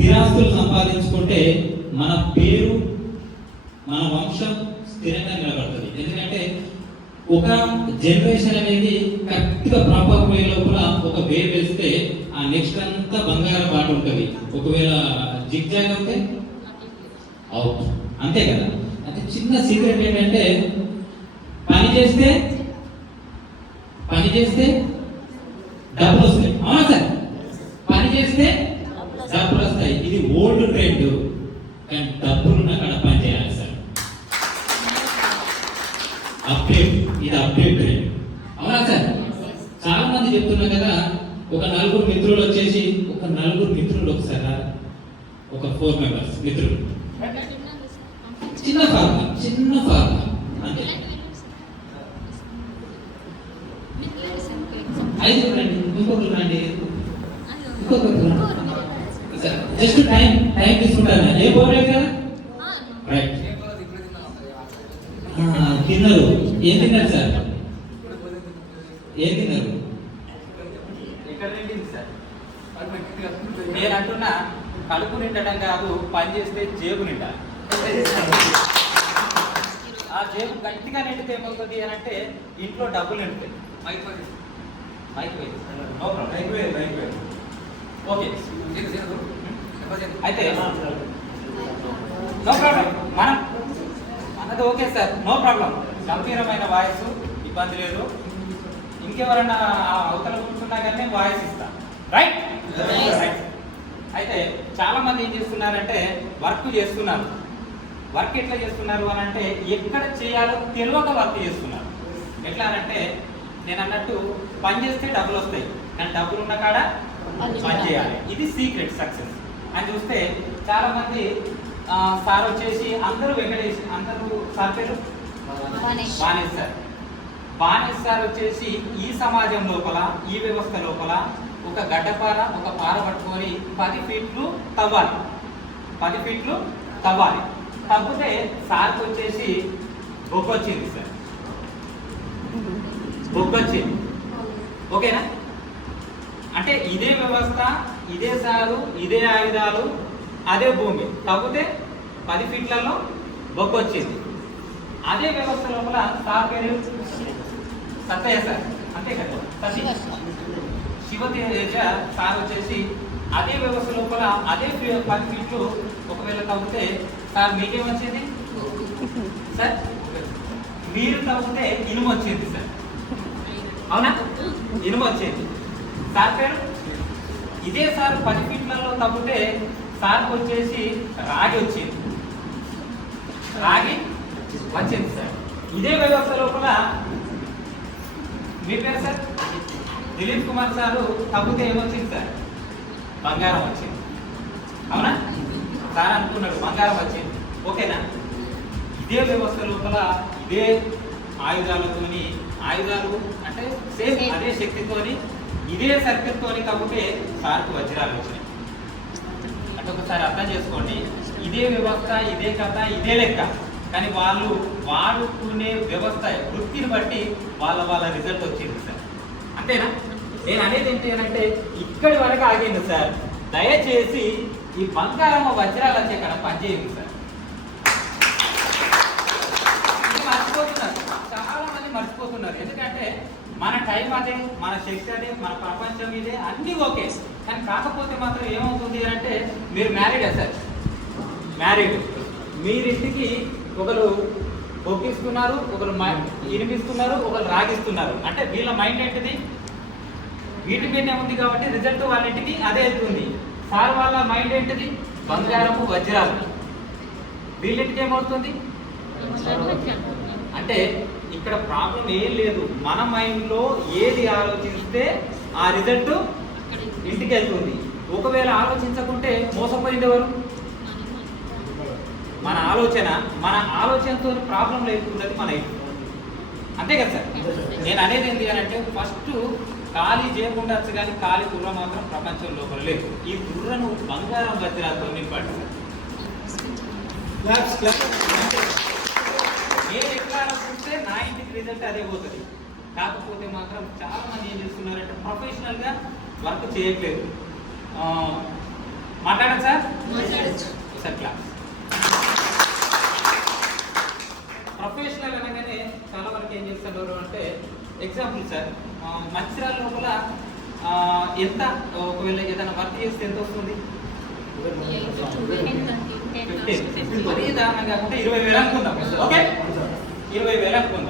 స్థిరాస్తులు సంపాదించుకుంటే మన పేరు మన వంశం స్థిరంగా నిలబడుతుంది. ఎందుకంటే ఒక జనరేషన్ అనేది కరెక్ట్గా ప్రాపర్ వే లోపల ఒక వే వేస్తే ఆ నెక్స్ట్ అంతా బంగారం బాట ఉంటుంది. ఒకవేళ జిగ్జాగ్ అవుతే అవుట్, అంతే కదా. అంటే చిన్న సీక్రెట్ ఏంటంటే పని చేస్తే డబ్బులు వస్తాయి. అవునా సార్? పని చేస్తే డబ్బులు వస్తాయి. ఇది ఓల్డ్ ట్రెండ్. కానీ డబ్బులున్న కాడ పని చేయాలి సార్. అప్డేట్, ఇది అప్డేట్ ట్రెండ్. అవునా సార్? చాలా మంది చెప్తున్నారు కదా, ఒక నలుగురు మిత్రులు వచ్చేసి ఒకసారి ఒక 4 మెంబర్స్ మిత్రులు, చిన్న ఫార్ములా అంతే. 5 రండి, ఇంకొకరు రండి, జస్ట్ టైం తీసుకుంటాను. ఏ పోలేదు కదా, రైట్. తిన్నారు. ఏం తిన్నారు సార్? ఏం తిన్నారు? నేను అంటున్నా, కడుపు నిండడం కాదు, పని చేస్తే జేబు నిండాలి. ఆ జేబు గట్టిగా నిండితే ఏమవుతుంది అని అంటే ఇంట్లో డబ్బులు నిండుతాయి. ఓకే, అయితే నో ప్రాబ్లం, మనం అన్నది ఓకే సార్, నో ప్రాబ్లం. గంభీరమైన వాయిస్, ఇబ్బంది లేదు. ఇంకెవరన్నా అవతల కూర్చున్నా కానీ వాయిస్ ఇస్తా, రైట్? అయితే చాలా మంది ఏం చేస్తున్నారంటే వర్క్ చేస్తున్నారు. వర్క్ ఎట్లా చేస్తున్నారు అని అంటే ఎక్కడ చేయాలో తెలియక వర్క్ చేస్తున్నారు. ఎట్లా అంటే నేను అన్నట్టు పని చేస్తే డబ్బులు వస్తాయి, కానీ డబ్బులు ఉన్న కాడ పని చేయాలి. ఇది సీక్రెట్ సక్సెస్ అని చూస్తే చాలా మంది సార్ వచ్చేసి అందరూ వెంకటేష్, అందరూ సార్ పేరు బానేష్ సార్ వచ్చేసి ఈ సమాజం లోపల, ఈ వ్యవస్థ లోపల ఒక గడ్డపార, ఒక పార పట్టుకొని 10 ఫీట్లు తవ్వాలి. 10 ఫీట్లు తవ్వాలి. తవ్వితే సార్కి వచ్చేసి బొగ్గొచ్చింది సార్, బొగ్గొచ్చింది. ఓకేనా? అంటే ఇదే వ్యవస్థ, ఇదే సారు, ఇదే ఆయుధాలు, అదే భూమి. తవ్వితే 10 ఫీట్లలో బొగ్గొచ్చింది. అదే వ్యవస్థ లోపల సార్ పేరు సత్తయ్య సార్, అంతే కదా, శివతేజ సార్ వచ్చేసి అదే వ్యవస్థ లోపల అదే 10 ఫీట్లు ఒకవేళ తవ్వితే సార్ మీకేమొచ్చింది సార్? మీరు తవ్వితే ఇనుము వచ్చింది సార్. అవునా? ఇనుము వచ్చింది. సార్ పేరు ఇదే సార్ 10 ఫీట్లలో తవ్వితే సార్కి వచ్చేసి రాగి వచ్చింది, రాగి వచ్చింది సార్. ఇదే వ్యవస్థ లోపల మీ పేరు సార్ దిలీప్ కుమార్ సారు తగ్గితే ఏమొచ్చింది సార్? బంగారం వచ్చింది. అవునా? సార్ అనుకున్నాడు బంగారం వచ్చింది. ఓకేనా? ఇదే వ్యవస్థ లోపల ఇదే ఆయుధాలతోని, ఆయుధాలు అంటే సేమ్ అదే శక్తితోని, ఇదే సర్కిల్తోని తగ్గితే సార్కు వజ్రాలు వచ్చినాయి. అంటే ఒకసారి అర్థం చేసుకోండి, ఇదే వ్యవస్థ, ఇదే కథ, ఇదే లెక్క. కానీ వాళ్ళు వాడుకునే వ్యవస్థ వృత్తిని బట్టి వాళ్ళ రిజల్ట్ వచ్చింది సార్. అంతేనా? నేను అనేది ఏంటి అంటే ఇక్కడి వరకు ఆగింది సార్. దయచేసి ఈ బంగారం వజ్రాలు వచ్చే ఇక్కడ పనిచేయండి సార్. మర్చిపోతున్నారు, చాలా మంది మర్చిపోతున్నారు. ఎందుకంటే మన టైం అదే, మన శక్తి అదే, మన ప్రపంచం ఇదే, అన్నీ ఓకే. కానీ కాకపోతే మాత్రం ఏమవుతుంది అంటే మీరు మ్యారీడా సార్? మ్యారీడ్. మీరింటికి ఒకరు బొక్కిస్తున్నారు, ఒకరు ఇనిపిస్తున్నారు, ఒకరు రాగిస్తున్నారు. అంటే వీళ్ళ మైండ్ ఏంటిది? వీటి మీదనే ఉంది కాబట్టి రిజల్ట్ వాళ్ళింటికి అదే వెళ్తుంది. సార్ వాళ్ళ మైండ్ ఏంటిది? బంగారము వజ్రాలు. వీళ్ళింటికి ఏమవుతుంది అంటే ఇక్కడ ప్రాబ్లం ఏం లేదు. మన మైండ్లో ఏది ఆలోచిస్తే ఆ రిజల్ట్ ఇంటికి వెళ్తుంది. ఒకవేళ ఆలోచించకుంటే మోసపోయింది ఎవరు? మన ఆలోచనతో ప్రాబ్లం లేకున్నది మన ఇంటి. అంతే కదా సార్? నేను అనేది ఏంటి అని అంటే ఫస్ట్ ఖాళీ చేయకుండా వచ్చు, కానీ ఖాళీ గుర్ర మాత్రం ప్రపంచం లోపల లేదు. ఈ గుర్రను బంగారం వజ్రాలతో నింపండి సార్. నేను ఎట్లా ఆలోచిస్తే నా ఇంటికి రిజల్ట్ అదే పోతుంది. కాకపోతే మాత్రం చాలా మంది ఏం చేస్తున్నారంటే ప్రొఫెషనల్గా వర్క్ చేయట్లేదు. మాట్లాడండి సార్. ప్రొఫెషనల్ అనగానే చాలా వరకు ఏం చేస్తున్నారు అంటే ఎగ్జాంపుల్ సార్ మంచిర్యాల లోపల ఎంత ఒకవేళ ఏదైనా వర్క్ చేస్తే ఎంత వస్తుంది? 15 మరీ దారుణం కాకుండా 20,000 అనుకుందాం. ఓకే 20,000 అనుకుందాం.